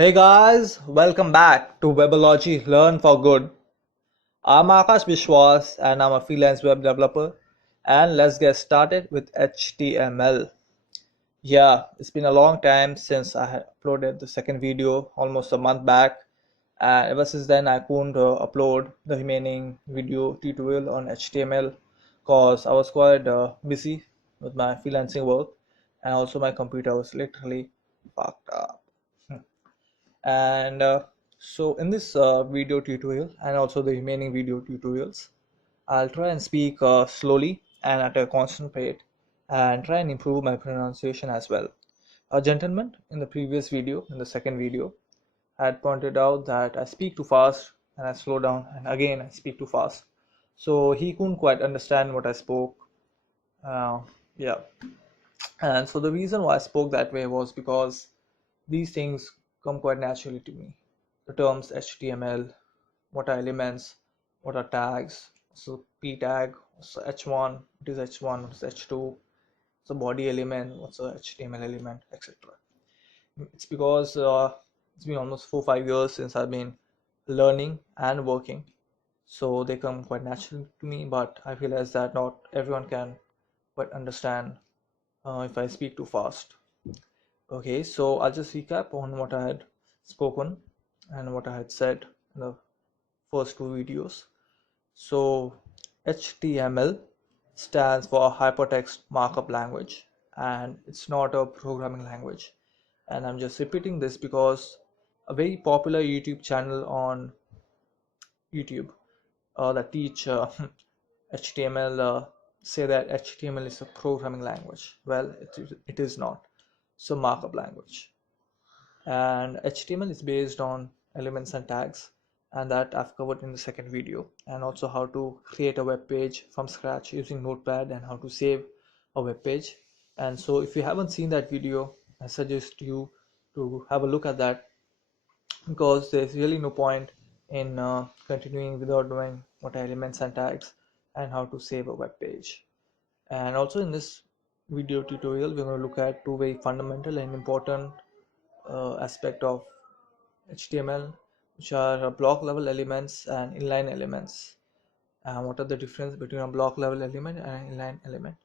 Hey guys, welcome back to WEBoLOGY Learn for Good. I'm Aakash Biswas and I'm a freelance web developer. And let's get started with HTML. Yeah, it's been a long time since I had uploaded the second video, almost a month back. And ever since then, I couldn't upload the remaining video tutorial on HTML because I was quite busy with my freelancing work and also my computer was literally fucked up. And so in this video tutorial and also the remaining video tutorials, I'll try and speak slowly and at a constant rate and try and improve my pronunciation as well. A gentleman in the previous video, in the second video, had pointed out that I speak too fast and I slow down, and again I speak too fast, so he couldn't quite understand what I spoke. uh, yeah, and so the reason why I spoke that way was because these things come quite naturally to me. The terms HTML, what are elements, what are tags, so p tag, so h1, what is h1, what is h2, so body element, what's a HTML element, etc. It's because it's been almost 4 5 years since I've been learning and working, so they come quite naturally to me, but I realize that not everyone can quite understand if I speak too fast. Okay, so I'll just recap on what I had spoken and what I had said in the first two videos. So HTML stands for Hypertext Markup Language, and it's not a programming language. And I'm just repeating this because a very popular YouTube channel on YouTube that teach HTML say that HTML is a programming language. Well, it is not. So markup language. And HTML is based on elements and tags, and that I've covered in the second video, and also how to create a web page from scratch using Notepad and how to save a web page. And so if you haven't seen that video, I suggest you to have a look at that, because there's really no point in continuing without knowing what are elements and tags and how to save a web page. And also in this video tutorial, we're going to look at two very fundamental and important aspect of HTML, which are block level elements and inline elements. What are the difference between a block level element and an inline element?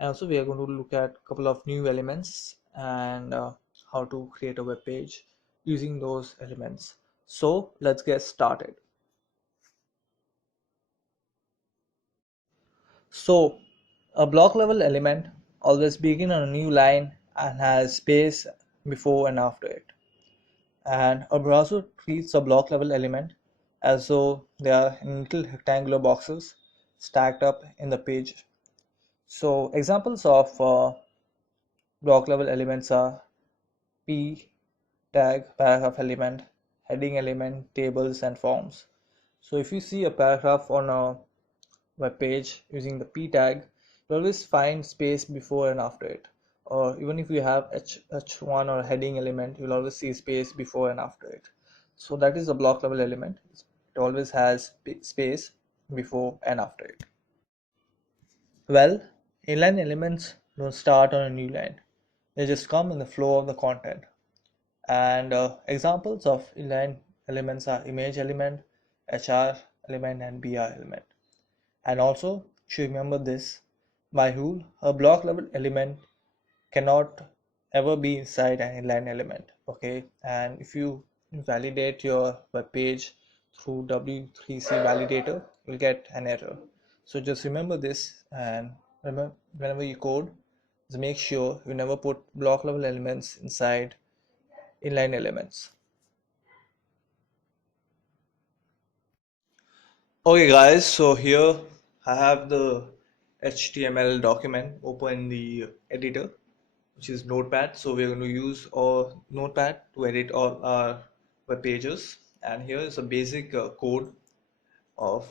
And also we are going to look at a couple of new elements and how to create a web page using those elements. So let's get started. So a block level element always begin on a new line and has space before and after it. And a browser treats a block level element as though they are in little rectangular boxes stacked up in the page. So examples of block level elements are p tag, paragraph element, heading element, tables and forms. So if you see a paragraph on a web page using the p tag, you always find space before and after it. Or even if you have h1 or heading element, you'll always see space before and after it. So that is a block level element. It always has space before and after it. Well, inline elements don't start on a new line. They just come in the flow of the content. And examples of inline elements are image element, HR element, and BR element. And also, should remember this, by rule, a block level element cannot ever be inside an inline element. Okay, and if you validate your web page through W3C validator, you'll get an error. So just remember this, and remember, whenever you code, just make sure you never put block level elements inside inline elements. Okay guys, so here I have the HTML document open in the editor, which is Notepad. So we're going to use our Notepad to edit all our web pages. And here is a basic code of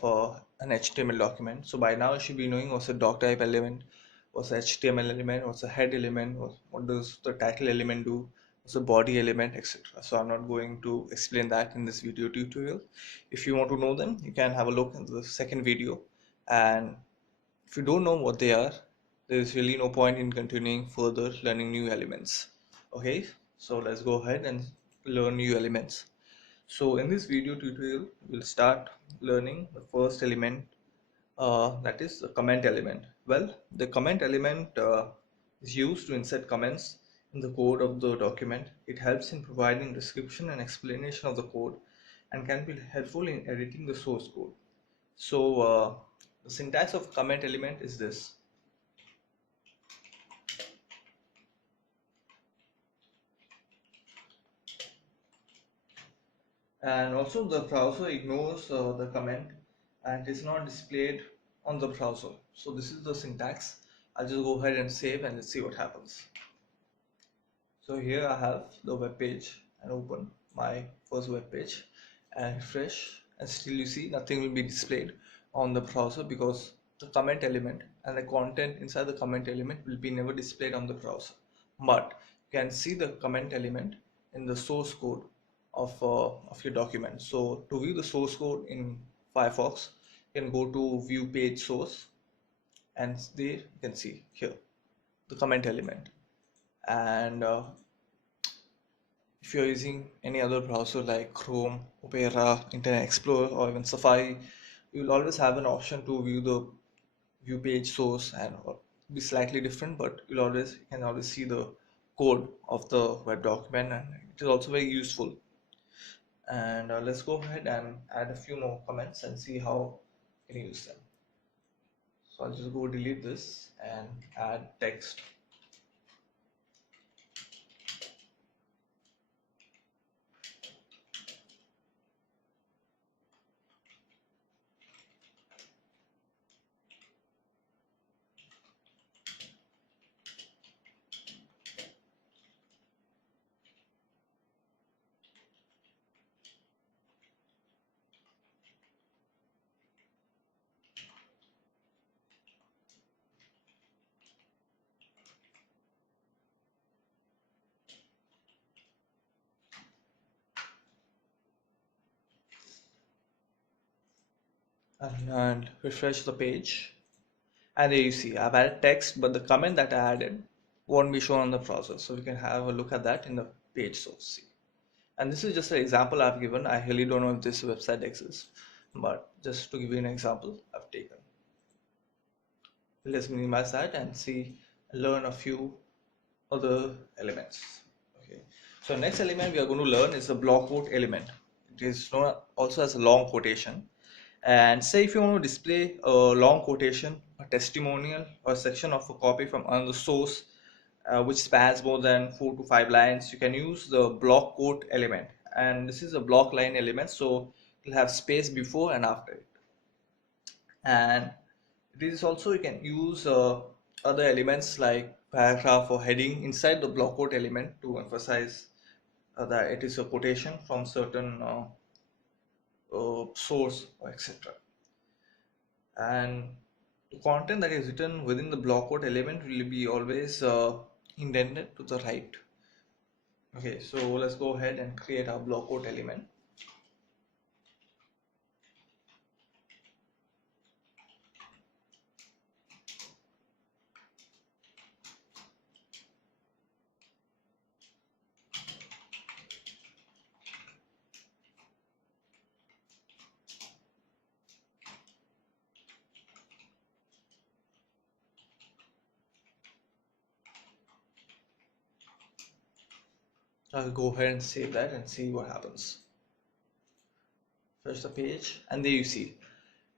an HTML document. So by now you should be knowing what's a doc type element, what's the HTML element, what's the head element, what does the title element do, what's the body element, etc. So I'm not going to explain that in this video tutorial. If you want to know them, you can have a look into the second video. And if you don't know what they are, there is really no point in continuing further learning new elements. Okay, so let's go ahead and learn new elements. So in this video tutorial, we'll start learning the first element, that is the comment element. Well, the comment element is used to insert comments in the code of the document. It helps in providing description and explanation of the code and can be helpful in editing the source code. So the syntax of comment element is this. And also the browser ignores the comment and is not displayed on the browser. So this is the syntax. I'll just go ahead and save and let's see what happens. So here I have the web page and open my first web page and refresh, and still you see nothing will be displayed on the browser because the comment element and the content inside the comment element will be never displayed on the browser. But you can see the comment element in the source code of your document. So to view the source code in Firefox, you can go to view page source, and there you can see here the comment element. And if you're using any other browser like Chrome, Opera, Internet Explorer, or even Safari, you'll always have an option to view the view page source, and be slightly different, but you can always see the code of the web document, and it is also very useful. And let's go ahead and add a few more comments and see how you can use them. So I'll just go delete this and add text. And refresh the page, and there you see I've added text, but the comment that I added won't be shown on the browser. So we can have a look at that in the page source. See. And this is just an example I've given. I really don't know if this website exists, but just to give you an example I've taken. Let's minimize that and see, learn a few other elements. Okay, so next element we are going to learn is the block quote element. It is known also as a long quotation. And say if you want to display a long quotation, a testimonial, or a section of a copy from another source which spans more than 4 to 5 lines, you can use the block quote element. And this is a block line element, so it'll have space before and after it. And it is also, you can use other elements like paragraph or heading inside the block quote element to emphasize that it is a quotation from certain source or etc. And the content that is written within the block quote element will be always indented to the right. Okay, so let's go ahead and create our block quote element. I'll go ahead and save that and see what happens. Refresh the page, and there you see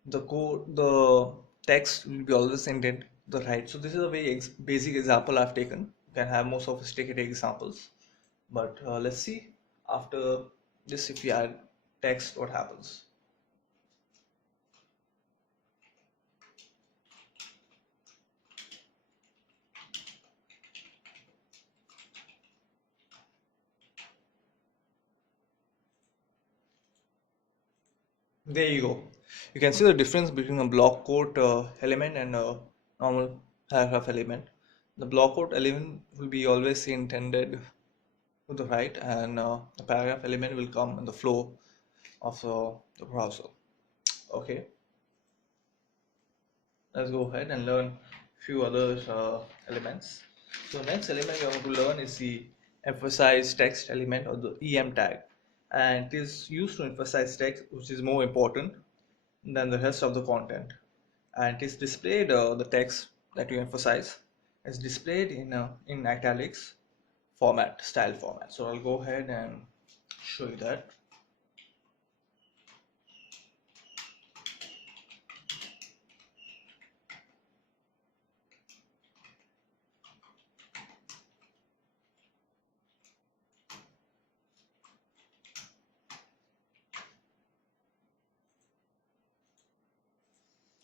the code, the text will be always indented to the right. So this is a very basic example I've taken. You can have more sophisticated examples, but let's see after this, if we add text, what happens. There you go. You can see the difference between a block quote element and a normal paragraph element. The block quote element will be always intended to the right, and the paragraph element will come in the flow of the browser. Okay, let's go ahead and learn a few other elements. So next element we are going to learn is the emphasize text element or the em tag, and it is used to emphasize text which is more important than the rest of the content, and it is displayed the text that you emphasize is displayed in italics format, style format. So I'll go ahead and show you that.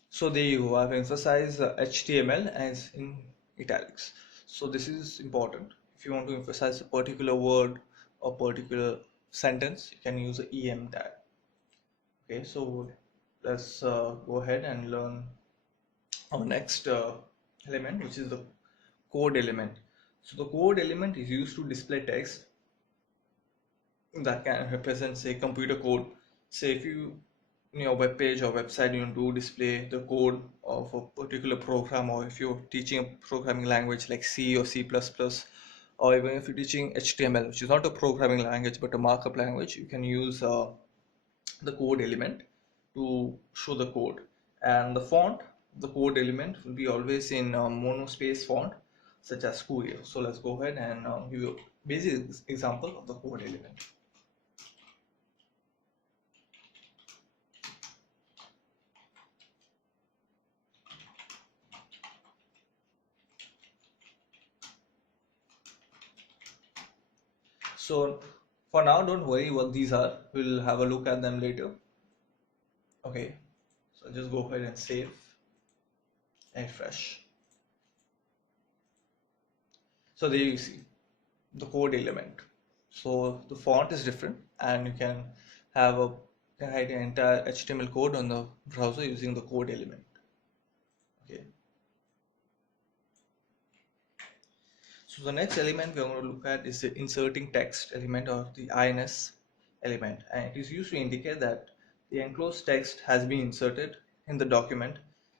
So there you go. I've emphasized HTML as in italics. So this is important. If you want to emphasize a particular word or particular sentence, you can use the EM tag. Okay, so let's go ahead and learn our next element, which is the code element. So the code element is used to display text that can represent, say, computer code. Say if you in your web page or website you want to display the code of a particular program, or if you're teaching a programming language like C or C++, or even if you're teaching HTML, which is not a programming language but a markup language, you can use the code element to show the code. And the font, the code element will be always in monospace font such as Courier. So let's go ahead and give you a basic example of the code element. So for now, don't worry what these are. We'll have a look at them later. Okay, so just go ahead and save and refresh. So there you see the code element. So the font is different, and you can have a can write an entire HTML code on the browser using the code element. Okay. So the next element we're going to look at is the inserting text element, or the INS element, and it is used to indicate that the enclosed text has been inserted in the document,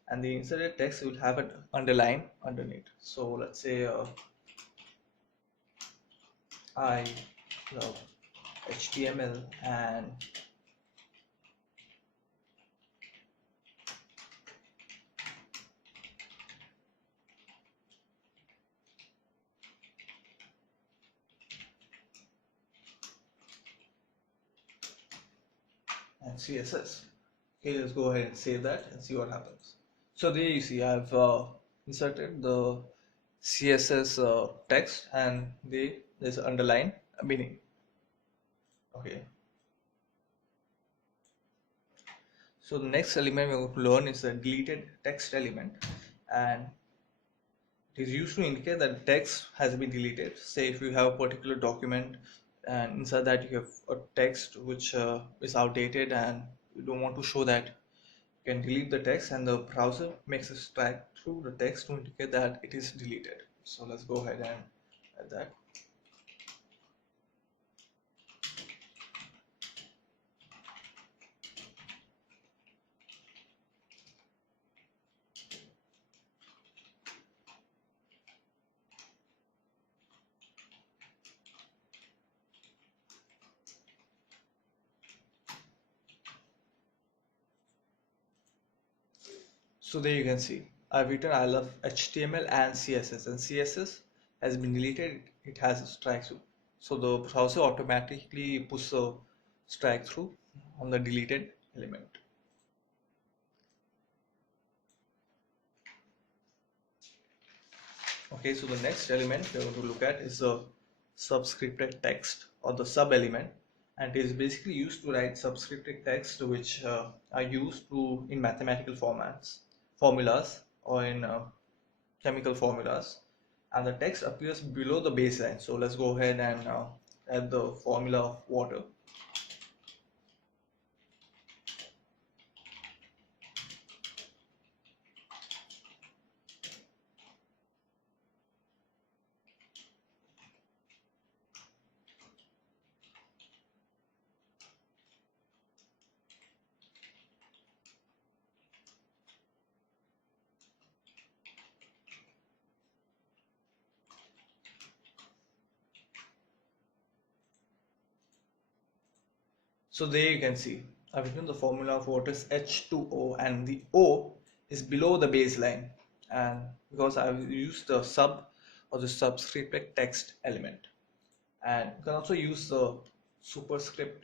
and the inserted text will have an underline underneath. So let's say I love HTML and CSS. Okay, let's go ahead and save that and see what happens. So there you see I've inserted the CSS text, and there's underline meaning. Okay. So the next element we're going to learn is the deleted text element, and it is used to indicate that text has been deleted. Say if you have a particular document and inside that you have a text which is outdated and you don't want to show that, you can delete the text, and the browser makes a strike through the text to indicate that it is deleted. So let's go ahead and add that. So there you can see I've written I love HTML and CSS, and CSS has been deleted, it has a strike through. So the browser automatically puts a strike through on the deleted element. Okay, so the next element we're going to look at is the subscripted text, or the sub element, and it is basically used to write subscripted text which are used to in mathematical formulas, or in chemical formulas, and the text appears below the baseline. So let's go ahead and add the formula of water. So there you can see I've written the formula for what is H2O, and the O is below the baseline, and because I've used the sub or the subscript text element. And you can also use the superscript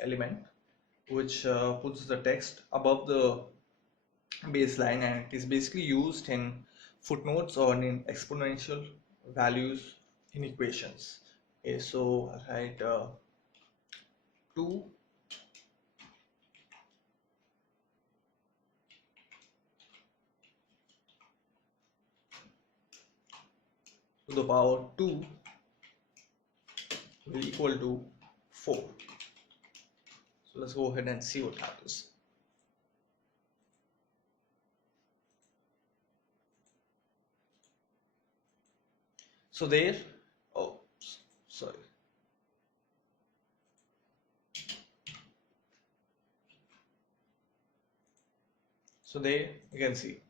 element, which puts the text above the baseline, and it is basically used in footnotes or in exponential values in equations. Okay, so I write 2 to the power 2 will equal to 4. So let's go ahead and see what happens. So there, oh, sorry. So there you can see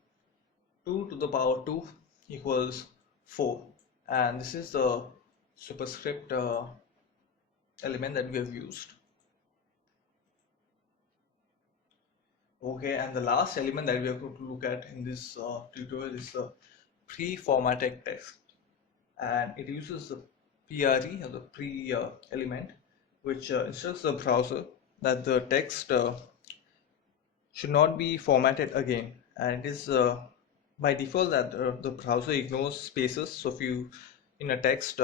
2 to the power 2 equals 4, and this is the superscript element that we have used. Okay, and the last element that we are going to look at in this tutorial is the pre-formatted text, and it uses the PRE or the pre element, which instructs the browser that the text should not be formatted again, and it is by default that the browser ignores spaces. So if you in a text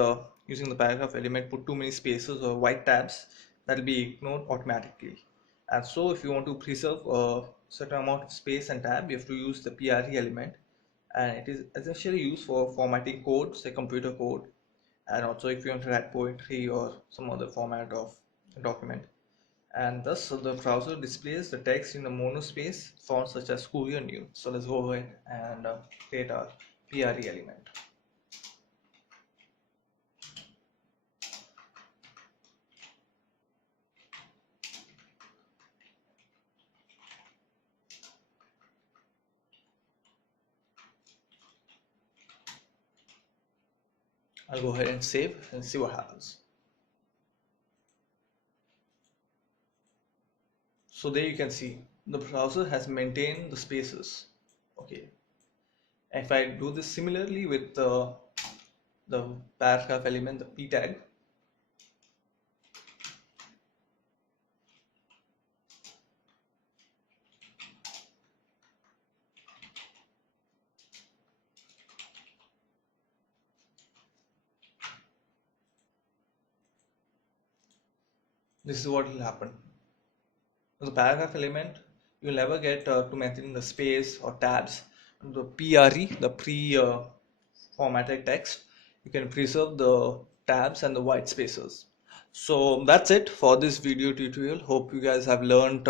using the paragraph element put too many spaces or white tabs, that will be ignored automatically. And so if you want to preserve a certain amount of space and tab, you have to use the PRE element, and it is essentially used for formatting code, say computer code, and also if you want to write poetry or some other format of a document. And thus the browser displays the text in a monospace fonts such as Courier New. So let's go ahead and create our PRE element. I'll go ahead and save and see what happens. So there you can see the browser has maintained the spaces. Okay, if I do this similarly with the paragraph element, the p tag, this is what will happen. The paragraph element, you'll never get to maintain the space or tabs. The PRE, the pre-formatted text, you can preserve the tabs and the white spaces. So that's it for this video tutorial. Hope you guys have learned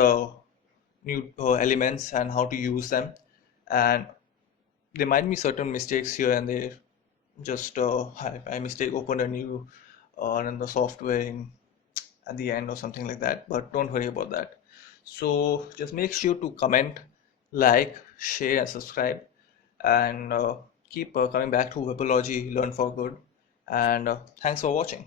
new elements and how to use them. And there might be certain mistakes here and there. Just I mistake opened a new in the software at the end or something like that, but don't worry about that. So just make sure to comment, like, share and subscribe, and keep coming back to WEBoLOGY, learn for good. And thanks for watching.